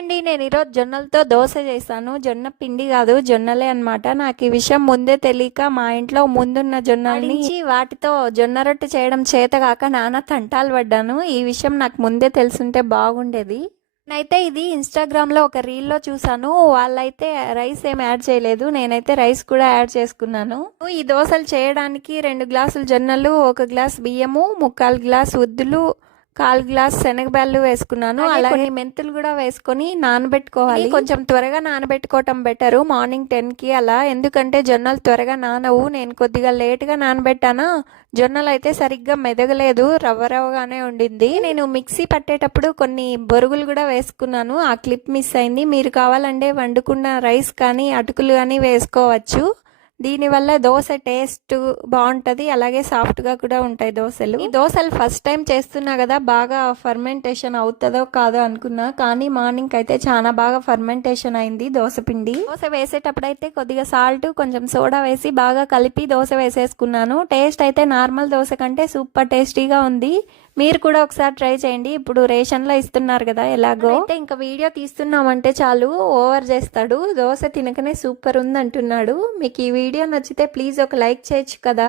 అండి. నేను ఈరోజు జొన్నలతో దోస చేశాను. జొన్న పిండి కాదు, జొన్నలే అన్నమాట. నాకు ఈ విషయం ముందే తెలియక మా ఇంట్లో ముందున్న జొన్నల్ని వాటితో జొన్న రొట్టె చేయడం చేతగాక నాన్న తంటాలు పడ్డాను. ఈ విషయం నాకు ముందే తెలుసుంటే బాగుండేది. నేనైతే ఇది ఇన్స్టాగ్రామ్లో ఒక రీల్లో చూసాను. వాళ్ళైతే రైస్ ఏం యాడ్ చేయలేదు, నేనైతే రైస్ కూడా యాడ్ చేసుకున్నాను. ఈ దోశలు చేయడానికి 2 గ్లాసులు జొన్నలు, 1 గ్లాస్ బియ్యము, 3/4 గ్లాస్ ఉద్దులు, 1/4 గ్లాస్ శనగబ్యాళ్ళు వేసుకున్నాను. అలాగే కొన్ని మెంతులు కూడా వేసుకొని నానబెట్టుకోవాలి. కొంచెం త్వరగా నానబెట్టుకోవటం బెటరు, మార్నింగ్ 10కి అలా. ఎందుకంటే జొన్నలు త్వరగా నానవు. నేను కొద్దిగా లేట్గా నానబెట్టానా, జొన్నలు అయితే సరిగ్గా మెదగలేదు, రవ్వ రవ్వగానే ఉండింది. నేను మిక్సీ పట్టేటప్పుడు కొన్ని బొరుగులు కూడా వేసుకున్నాను, ఆ క్లిప్ మిస్ అయింది. మీరు కావాలంటే వండుకున్న రైస్ కానీ అటుకులు కానీ వేసుకోవచ్చు. దీనివల్ల దోశ టేస్ట్ బాగుంటుంది, అలాగే సాఫ్ట్గా కూడా ఉంటాయి దోశలు. ఈ దోశలు ఫస్ట్ టైం చేస్తున్నా కదా, బాగా ఫర్మెంటేషన్ అవుతుందో కాదో అనుకున్నా, కానీ మార్నింగ్ అయితే చాలా బాగా ఫర్మెంటేషన్ అయింది దోశ పిండి. దోశ వేసేటప్పుడు అయితే కొద్దిగా సాల్ట్, కొంచెం సోడా వేసి బాగా కలిపి దోశ వేసేసుకున్నాను. టేస్ట్ అయితే నార్మల్ దోశ కంటే సూపర్ టేస్టీగా ఉంది. మీరు కూడా ఒకసారి ట్రై చేయండి. ఇప్పుడు రేషన్లో ఇస్తున్నారు కదా ఎలాగో. అయితే ఇంకా వీడియో తీస్తున్నామంటే చాలు ఓవర్ చేస్తాడు, దోశ తినకనే సూపర్ ఉంది అంటున్నాడు. మీకు ఈ వీడియో నచ్చితే ప్లీజ్ ఒక లైక్ చేయొచ్చు కదా.